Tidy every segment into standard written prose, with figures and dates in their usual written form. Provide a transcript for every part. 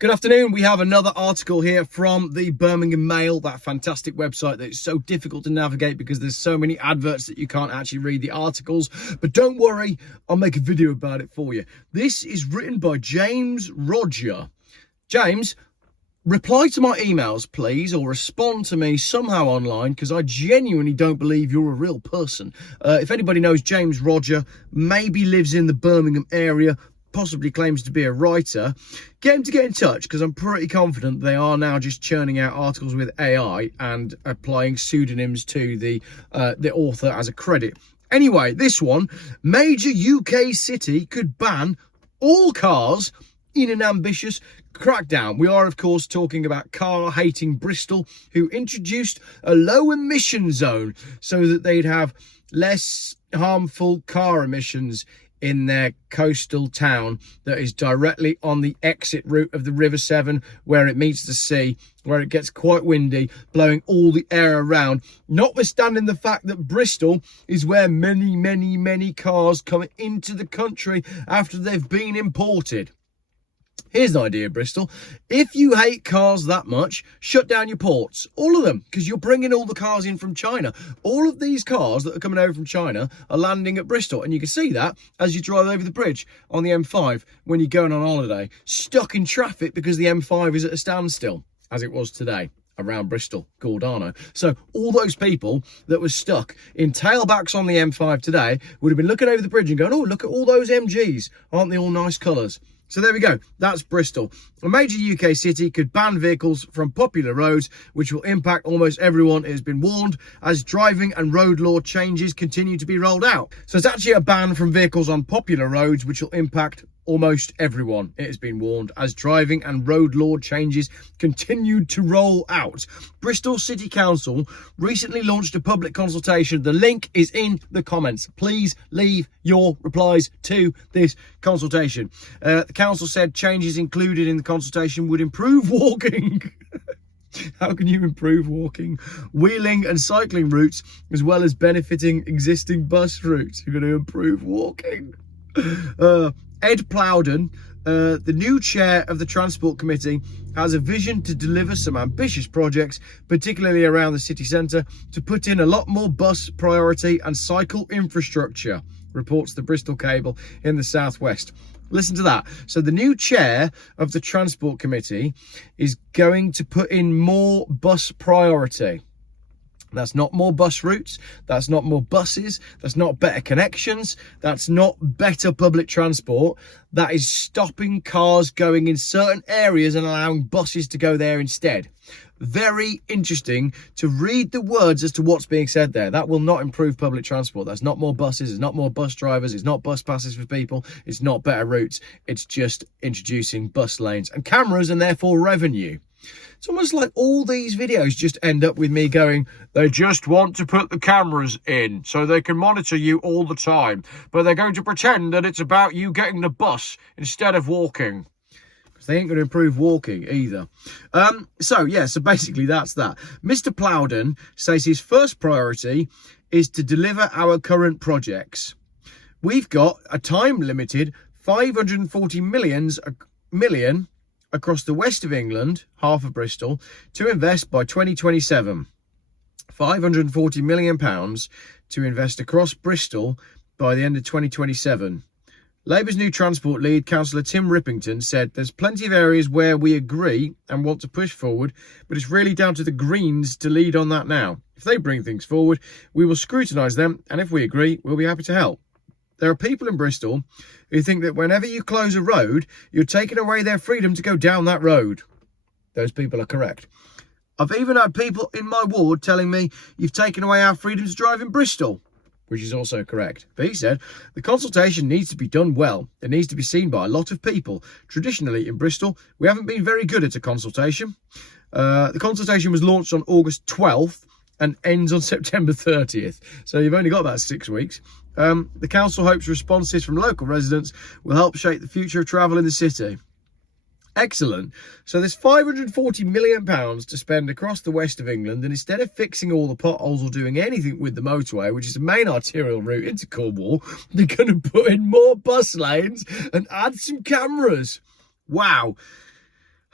Good afternoon. We have another article here from the Birmingham Mail, that fantastic website that is so difficult to navigate because there's so many adverts that you can't actually read the articles. But don't worry, I'll make a video about it for you. This is written by James Roger. James, reply to my emails, please, or respond to me somehow online, because I genuinely don't believe you're a real person. If anybody knows James Roger, maybe lives in the Birmingham area, possibly claims to be a writer, get him to get in touch, because I'm pretty confident they are now just churning out articles with AI and applying pseudonyms to the author as a credit. Anyway, this one, major UK city could ban all cars in an ambitious crackdown. We are, of course, talking about car-hating Bristol, who introduced a low emission zone so that they'd have less harmful car emissions in their coastal town that is directly on the exit route of the River Severn, where it meets the sea, where it gets quite windy, blowing all the air around, notwithstanding the fact that Bristol is where many cars come into the country after they've been imported. Here's an idea, Bristol. If you hate cars that much, shut down your ports. All of them, because you're bringing all the cars in from China. All of these cars that are coming over from China are landing at Bristol. And you can see that as you drive over the bridge on the M5 when you're going on holiday, stuck in traffic because the M5 is at a standstill, as it was today around Bristol, Gordano. So all those people that were stuck in tailbacks on the M5 today would have been looking over the bridge and going, oh, look at all those MGs. Aren't they all nice colours? So there we go. That's Bristol. A major UK city could ban vehicles from popular roads, which will impact almost everyone. It has been warned as driving and road law changes continue to be rolled out. So it's actually a ban from vehicles on popular roads, which will impact almost everyone. It has been warned as driving and road law changes continued to roll out. Bristol City Council recently launched a public consultation. The link is in the comments. Please leave your replies to this consultation. The council said changes included in the consultation would improve walking. How can you improve walking? Wheeling and cycling routes, as well as benefiting existing bus routes. You're going to improve walking. Ed Plowden, the new chair of the Transport Committee, has a vision to deliver some ambitious projects, particularly around the city centre, to put in a lot more bus priority and cycle infrastructure, reports the Bristol Cable in the southwest. Listen to that. So the new chair of the Transport Committee is going to put in more bus priority. That's not more bus routes, that's not more buses, that's not better connections, that's not better public transport. That is stopping cars going in certain areas and allowing buses to go there instead. Very interesting to read the words as to what's being said there. That will not improve public transport. That's not more buses, it's not more bus drivers, it's not bus passes for people, it's not better routes, it's just introducing bus lanes and cameras and therefore revenue. It's almost like all these videos just end up with me going, they just want to put the cameras in so they can monitor you all the time, but they're going to pretend that it's about you getting the bus instead of walking. Because they ain't going to improve walking either. So basically that's that. Mr. Plowden says his first priority is to deliver our current projects. We've got a time-limited 540 million across the west of England, half of Bristol, to invest by 2027. £540 million to invest across Bristol by the end of 2027. Labour's new transport lead, Councillor Tim Rippington, said there's plenty of areas where we agree and want to push forward, but it's really down to the Greens to lead on that now. If they bring things forward, we will scrutinise them, and if we agree, we'll be happy to help. There are people in Bristol who think that whenever you close a road, you're taking away their freedom to go down that road. Those people are correct. I've even had people in my ward telling me you've taken away our freedom to drive in Bristol, which is also correct. But he said the consultation needs to be done well. It needs to be seen by a lot of people. Traditionally in Bristol, we haven't been very good at a consultation. The consultation was launched on August 12th and ends on September 30th. So you've only got about 6 weeks. The council hopes responses from local residents will help shape the future of travel in the city. Excellent. So there's £540 million to spend across the west of England, and instead of fixing all the potholes or doing anything with the motorway, which is the main arterial route into Cornwall, they're going to put in more bus lanes and add some cameras. Wow.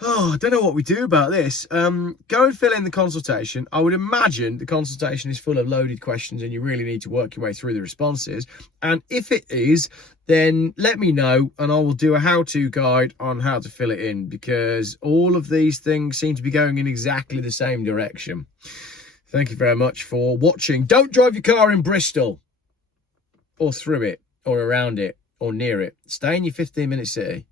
Oh, I don't know what we do about this. Go and fill in the consultation. I would imagine the consultation is full of loaded questions and you really need to work your way through the responses. And if it is, then let me know and I will do a how-to guide on how to fill it in, because all of these things seem to be going in exactly the same direction. Thank you very much for watching. Don't drive your car in Bristol or through it or around it or near it. Stay in your 15-minute city.